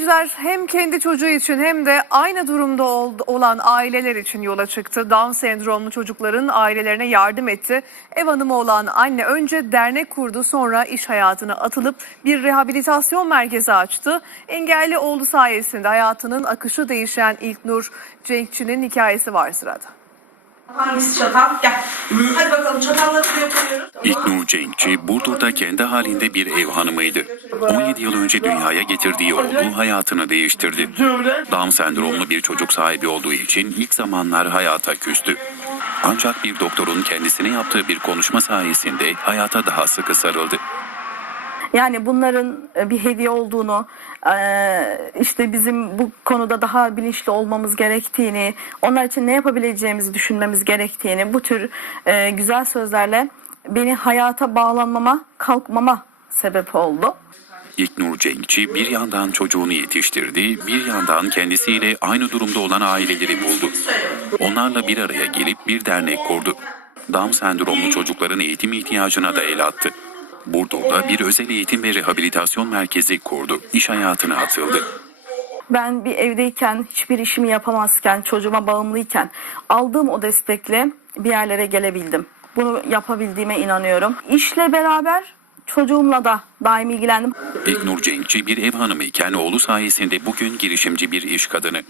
seyirciler hem kendi çocuğu için hem de aynı durumda ol- olan aileler için yola çıktı. Down sendromlu çocukların ailelerine yardım etti. Ev hanımı olan anne önce dernek kurdu sonra iş hayatına atılıp bir rehabilitasyon merkezi açtı. Engelli oğlu sayesinde hayatının akışı değişen İlknur Cenkçi'nin hikayesi var sırada. Hangisi çatal? Gel. Hadi bakalım çatalları buraya koyuyoruz. Cenkçi, Burdur'da kendi halinde bir ev hanımıydı. 17 yıl önce dünyaya getirdiği oğlu hayatını değiştirdi. Down sendromlu bir çocuk sahibi olduğu için ilk zamanlar hayata küstü. Ancak bir doktorun kendisine yaptığı bir konuşma sayesinde hayata daha sıkı sarıldı. Yani bunların e, bir hediye olduğunu, e, işte bizim bu konuda daha bilinçli olmamız gerektiğini, onlar için ne yapabileceğimizi düşünmemiz gerektiğini bu tür e, güzel sözlerle beni hayata bağlanmama, kalkmama sebep oldu. İlknur Cenkçi bir yandan çocuğunu yetiştirdi, bir yandan kendisiyle aynı durumda olan aileleri buldu. Onlarla bir araya gelip bir dernek kurdu. Down sendromlu çocukların eğitim ihtiyacına da el attı. Burdur'da bir özel eğitim ve rehabilitasyon merkezi kurdu. İş hayatına atıldı. Ben bir evdeyken, hiçbir işimi yapamazken, çocuğuma bağımlıyken aldığım o destekle bir yerlere gelebildim. Bunu yapabildiğime inanıyorum. İşle beraber çocuğumla da daim ilgilendim. İlknur Cenkçi bir ev hanımı iken oğlu sayesinde bugün girişimci bir iş kadını.